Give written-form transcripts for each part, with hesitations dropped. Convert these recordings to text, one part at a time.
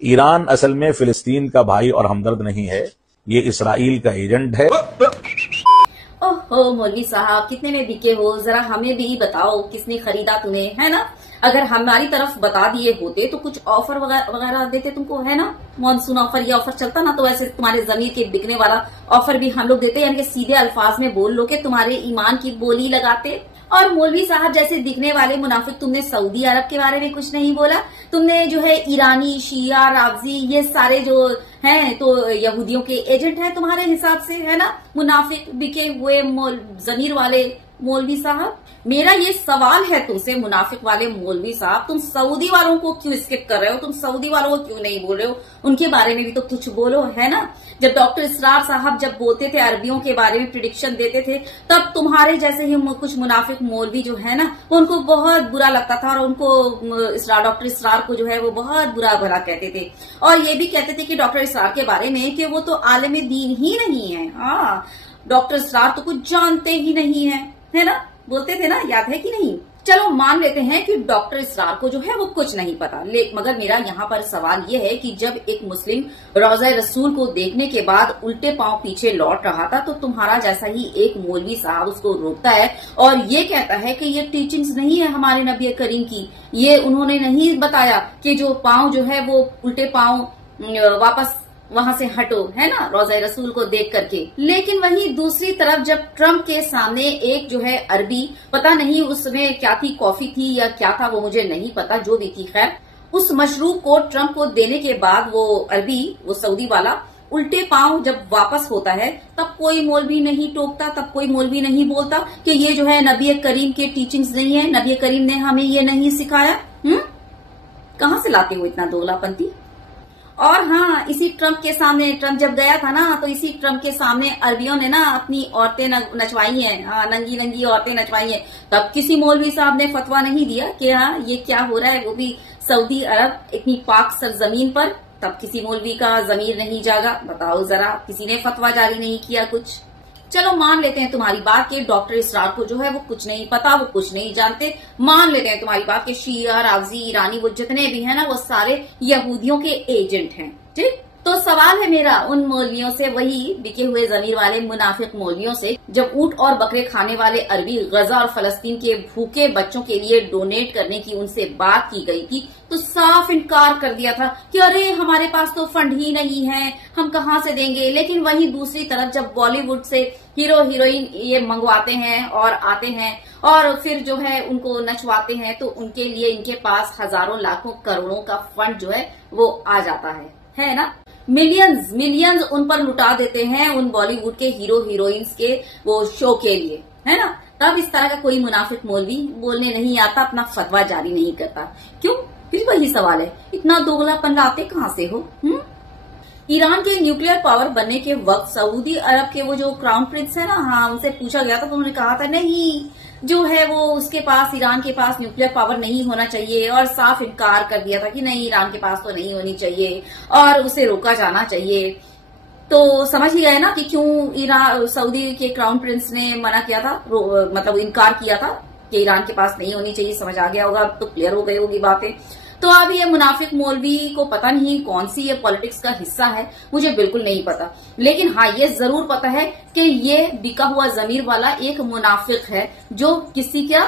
Iran असल में फिलिस्तीन का भाई और हमदर्द नहीं है, ये इसराइल का एजेंट है। ओहो मौलवी साहब, कितने में बिके हो, जरा हमें भी बताओ किसने खरीदा तुम्हें, है ना। अगर हमारी तरफ बता दिए होते तो कुछ ऑफर वगैरह देते तुमको, है ना। मॉनसून ऑफर, ये ऑफर चलता ना तो ऐसे तुम्हारे जमीर के बिकने वाला ऑफर भी हम लोग देते, यानी कि सीधे अल्फाज में बोल लो कि तुम्हारे ईमान की बोली लगाते। और मौलवी साहब जैसे दिखने वाले मुनाफिक, तुमने सऊदी अरब के बारे में कुछ नहीं बोला। तुमने जो है ईरानी, शिया, रावजी, ये सारे जो हैं तो यहूदियों के एजेंट हैं तुम्हारे हिसाब से, है ना। मुनाफिक बिके हुए जमीर वाले मौलवी साहब, मेरा ये सवाल है तुमसे मुनाफिक वाले मौलवी साहब, तुम सऊदी वालों को क्यों स्किप कर रहे हो, तुम सऊदी वालों को क्यों नहीं बोल रहे हो, उनके बारे में भी तो कुछ बोलो, है ना। जब डॉक्टर इसरार साहब जब बोलते थे अरबियों के बारे में, प्रिडिक्शन देते थे, तब तुम्हारे जैसे ही कुछ मुनाफिक मौलवी जो है ना, उनको बहुत बुरा लगता था और उनको डॉक्टर इसरार को जो है वो बहुत बुरा भला कहते थे। और ये भी कहते थे कि डॉक्टर इसरार के बारे में कि वो तो आलिम दीन ही नहीं है। हाँ, डॉक्टर इसरार तो कुछ जानते ही नहीं है ना, बोलते थे ना, याद है कि नहीं। चलो मान लेते हैं कि डॉक्टर इसरार को जो है वो कुछ नहीं पता, मगर मेरा यहाँ पर सवाल ये है कि जब एक मुस्लिम रोज़ा रसूल को देखने के बाद उल्टे पांव पीछे लौट रहा था, तो तुम्हारा जैसा ही एक मौलवी साहब उसको रोकता है और ये कहता है कि ये टीचिंग्स नहीं है हमारे नबी करीम की, ये उन्होंने नहीं बताया कि जो पांव जो है वो उल्टे पांव वापस वहां से हटो, है ना, रोज़ा रसूल को देख करके। लेकिन वहीं दूसरी तरफ जब ट्रंप के सामने एक जो है अरबी, पता नहीं उसमें क्या थी, कॉफी थी या क्या था वो मुझे नहीं पता, जो भी थी खैर, उस मशरूब को ट्रंप को देने के बाद वो अरबी, वो सऊदी वाला, उल्टे पांव जब वापस होता है, तब कोई मौलवी नहीं टोकता, तब कोई मौलवी नहीं बोलता कि ये जो है नबी करीम के टीचिंग्स नहीं है, नबी करीम ने हमें ये नहीं सिखाया। कहां से लाते हो इतना दोगलापंती। और हाँ, इसी ट्रंप के सामने, ट्रंप जब गया था ना, तो इसी ट्रंप के सामने अरबियों ने ना अपनी औरतें नचवाई हैं, हाँ, नंगी नंगी औरतें नचवाई हैं। तब किसी मौलवी साहब ने फतवा नहीं दिया कि हाँ ये क्या हो रहा है, वो भी सऊदी अरब, इतनी पाक सरजमीन पर। तब किसी मौलवी का जमीर नहीं जागा, बताओ जरा, किसी ने फतवा जारी नहीं किया कुछ। चलो मान लेते हैं तुम्हारी बात कि डॉक्टर इसरार को जो है वो कुछ नहीं पता, वो कुछ नहीं जानते। मान लेते हैं तुम्हारी बात कि शिया, रावजी, ईरानी, वो जितने भी हैं ना, वो सारे यहूदियों के एजेंट हैं, ठीक। तो सवाल है मेरा उन मौलवियों से, वही बिके हुए जमीर वाले मुनाफिक मौलवियों से, जब ऊंट और बकरे खाने वाले अरबी गजा और फलस्तीन के भूखे बच्चों के लिए डोनेट करने की उनसे बात की गई थी, तो साफ इनकार कर दिया था कि अरे हमारे पास तो फंड ही नहीं है, हम कहां से देंगे। लेकिन वहीं दूसरी तरफ जब बॉलीवुड से हीरो हीरोइन ये मंगवाते हैं और आते हैं और फिर जो है उनको नचवाते हैं, तो उनके लिए इनके पास हजारों लाखों करोड़ों का फंड जो है वो आ जाता है ना। मिलियंस उन पर लुटा देते हैं, उन बॉलीवुड के हीरो हीरोइंस के वो शो के लिए, है ना। तब इस तरह का कोई मुनाफिक मौलवी बोलने नहीं आता, अपना फतवा जारी नहीं करता। क्यों? फिर वही सवाल है, इतना दोगलापन लाते कहां से हो। ईरान के न्यूक्लियर पावर बनने के वक्त सऊदी अरब के वो जो क्राउन प्रिंस है ना, हाँ, उनसे पूछा गया था तो उन्होंने कहा था नहीं, जो है वो उसके पास, ईरान के पास न्यूक्लियर पावर नहीं होना चाहिए, और साफ इनकार कर दिया था कि नहीं, ईरान के पास तो नहीं होनी चाहिए और उसे रोका जाना चाहिए। तो समझ ही गए ना कि क्यों सऊदी के क्राउन प्रिंस ने मना किया था, मतलब इनकार किया था कि ईरान के पास नहीं होनी चाहिए। समझ आ गया होगा, अब तो क्लियर हो गई होगी बातें। तो अब ये मुनाफिक मौलवी को पता नहीं कौन सी ये पॉलिटिक्स का हिस्सा है, मुझे बिल्कुल नहीं पता। लेकिन हाँ, ये जरूर पता है कि ये बिका हुआ जमीर वाला एक मुनाफिक है, जो किसी का,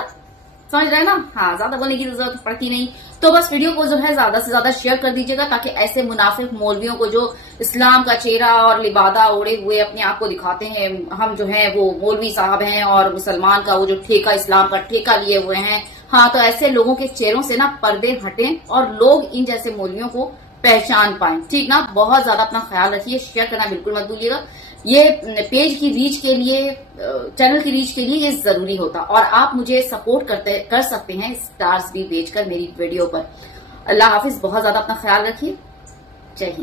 समझ रहे हैं ना। हाँ, ज्यादा बोलने की जरूरत पड़ती नहीं। तो बस वीडियो को जो है ज्यादा से ज्यादा शेयर कर दीजिएगा, ताकि ऐसे मुनाफिक मौलवियों को जो इस्लाम का चेहरा और लिबादा ओढ़े हुए अपने आप को दिखाते हैं, हम जो है वो मौलवी साहब हैं और मुसलमान का वो जो ठेका, इस्लाम का ठेका लिए हुए हैं, हाँ, तो ऐसे लोगों के चेहरों से ना पर्दे हटें और लोग इन जैसे मौलवियों को पहचान पाएं, ठीक ना। बहुत ज्यादा अपना ख्याल रखिए, शेयर करना बिल्कुल मत भूलिएगा। ये पेज की रीच के लिए, चैनल की रीच के लिए ये जरूरी होता, और आप मुझे सपोर्ट कर सकते हैं स्टार्स भी बेचकर मेरी वीडियो पर। अल्लाह हाफिज, बहुत ज्यादा अपना ख्याल रखिए, जय हिंद।